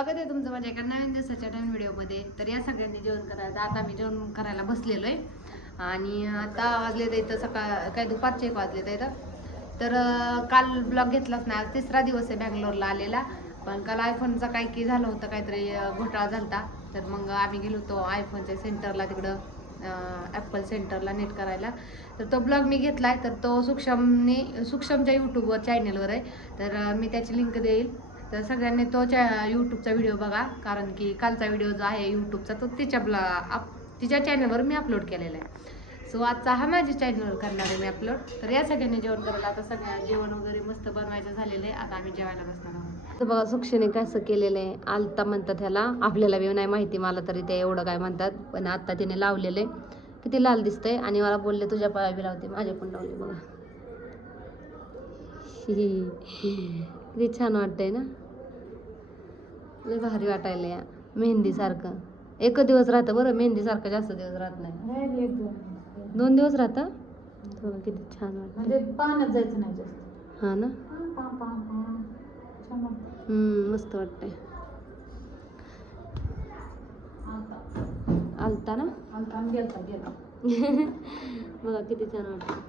स्वागत आहे तुमचं माझ्या एका नवीन दिवसाच्या नवीन व्हिडिओमध्ये. तर या सगळ्यांनी जेवण करायचं. आता मी जेवण करायला बसलेलो आहे आणि आता वाजले इथं सकाळ काय दुपारचे 1 वाजले इथं. तर काल ब्लॉग घेतलाच नाही. आज 3रा दिवस आहे बँगलोरला आलेला. पण काल आयफोनचा काय की झालं होतं, काहीतरी घोटाळा झाला. तर मग आम्ही गेलो होतो आयफोनच्या सेंटरला, तिकडं ॲपल सेंटरला नेट करायला. तर तो ब्लॉग मी घेतलाय. तर तो सूक्ष्मच्या यूट्यूबवर चॅनलवर आहे. तर मी त्याची लिंक देईल. तर सगळ्यांनी तो यूट्यूबचा व्हिडिओ बघा, कारण की कालचा व्हिडिओ जो आहे यूट्यूबचा तो तिच्या चॅनलवर मी अपलोड केलेला आहे. सो आजचा हा माझ्या चॅनलवर करणार आहे मी अपलोड. तर या सगळ्यांनी जेवण करायला. आता सगळ्या जेवण वगैरे मस्त बनवायचं झालेलं आहे. आता आम्ही जेवायला बसणार आहोत. तर बघा सूक्ष्मने कसं केलेलं आहे. आलता म्हणतात ह्याला, आपल्याला बी नाही माहिती, मला तरी ते एवढं काय म्हणतात. पण आता तिने लावलेले किती लाल दिसतंय आणि मला बोलले तुझ्या पाया बी लावते. माझ्या पण लावले बघा. किती छान वाटतंय ना, लय भारी वाटायला. या मेहंदी सारखं 1 दिवस राहतं बरं, मेहंदी सारखं जास्त दिवस राहत नाही. 2 दिवस राहतं. किती छान वाटतं, म्हणजे पाण्यात जायचं नाही जास्त. हा ना. छान मस्त वाटतंय. आलता ना, गेलता बघा किती छान वाटतं.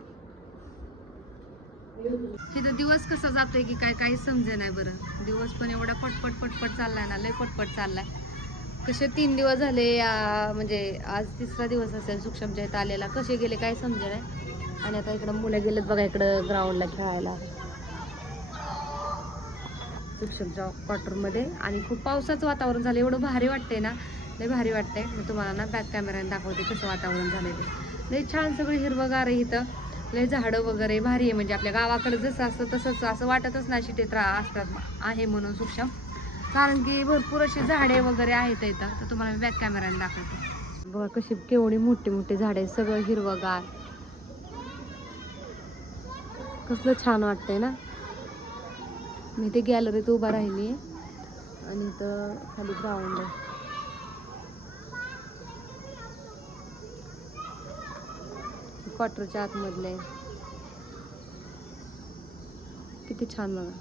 तिथं दिवस कसा जातोय की काय काही समजे नाही बरं. दिवस पण एवढा पटपट चाललाय ना, लय पटपट चाललाय. कसे 3 दिवस झाले, म्हणजे आज 3रा दिवस असेल सूक्ष्मच्या इथं आलेला. कसे गेले काय समजे नाही. आणि आता इकडं मुलं गेलेत बघा इकडं ग्राउंडला खेळायला सूक्ष्मच्या क्वार्टरमध्ये. आणि खूप पावसाचं वातावरण झालं. एवढं भारी वाटतंय ना, लय भारी वाटतंय. मी तुम्हाला ना बॅक कॅमेऱ्याने दाखवते कसं वातावरण झालंय ते. लय छान सगळं हिरवंगार आहे इथं. लय झाडं वगैरे भारी आहे. म्हणजे आपल्या गावाकडे जसं असतं तसंच असं वाटतच नाही शिटीत असतात आहे म्हणून सूक्ष्म, कारण की भरपूर अशी झाडे वगैरे आहेत इथं. तर तुम्हाला मी बॅक कॅमेऱ्याने दाखवते. बघा कशी केवढी मोठी झाडे, सगळं हिरवंगार. कसलं छान वाटतंय ना. मी ते गॅलरीत उभा राहिली आणि इथं खाली ग्राउंड आहे. क्वार्टरच्या आतमधले किती छान बघा.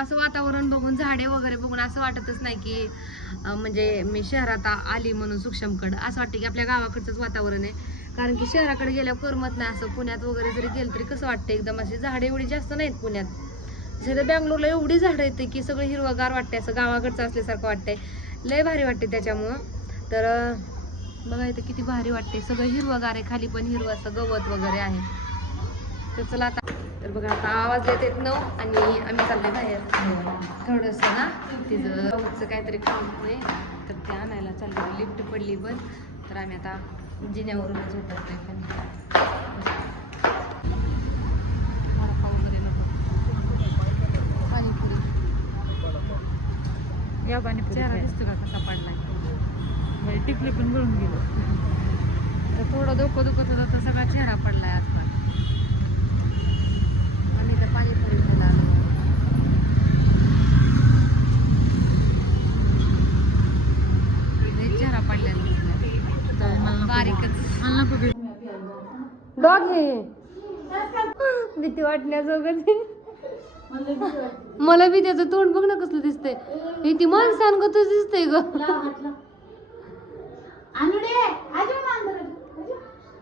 असं वातावरण बघून, झाडे वगैरे बघून असं वाटतच नाही की म्हणजे मी शहरात आली म्हणून सूक्ष्मकडं. असं वाटतं की आपल्या गावाकडचंच वातावरण आहे. कारण की शहराकडे गेल्यावर करमत नाही. असं पुण्यात वगैरे जरी गेलं तरी कसं वाटतं एकदम. अशी झाडे एवढी जास्त नाहीत पुण्यात. जसं बँगलोरला एवढी झाडं येते की सगळं हिरवगार वाटते, असं गावाकडचं असल्यासारखं वाटतंय. लय भारी वाटते त्याच्यामुळं. तर बघा इथं किती भारी वाटते, सगळं हिरवगार आहे. खाली पण हिरवं असं गवत वगैरे आहे. तर चला आता. तर बघा आता आवाज येत 9 आणि आम्ही चाललोय बाहेर थोडंसं ना, तिचं गवतचं काहीतरी काम आहे. तर ते आणायला चाललोय. लिफ्ट पडली बंद, तर आम्ही आता जिन्यावरूनच उतरतोय. पण पाणीपुरी या पाणीपुरी चेहरा दिसतो का कसा पडलाय. टिकली पण गळून गेलो. तर थोडं डोकं दुखत होतं तर सगळा चेहरा पडलाय आजकाल. आम्ही तर पाणीपुरी खायला आलो. चेहरा पडलेला बारीकच. डॉग हे भीती वाटण्यासोबत. मला बी त्याचं तोंड बघ ना कसलं दिसतंय. हे ती माणसांगतच दिसतंय ग.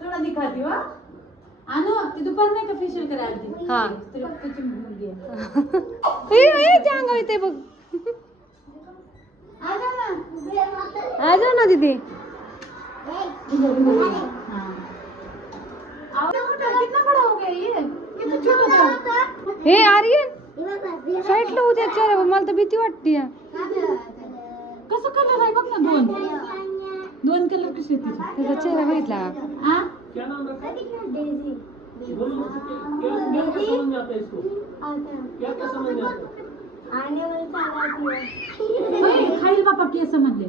थोडा दिखाती हो. आणू ती दुपार नाही का फेशियल करायला ती. हा त्याची मुलगी आहे. हे अंगावर येते बघ. आ जा ना दीदी. हे आर्यन साईडला उद्या चेहरा, मला तर भीती वाटते. कसं कलर आहे बघ ना. 2 कलर कसे त्याचा चेहरा बघितला. खाईल बापा केस मधले.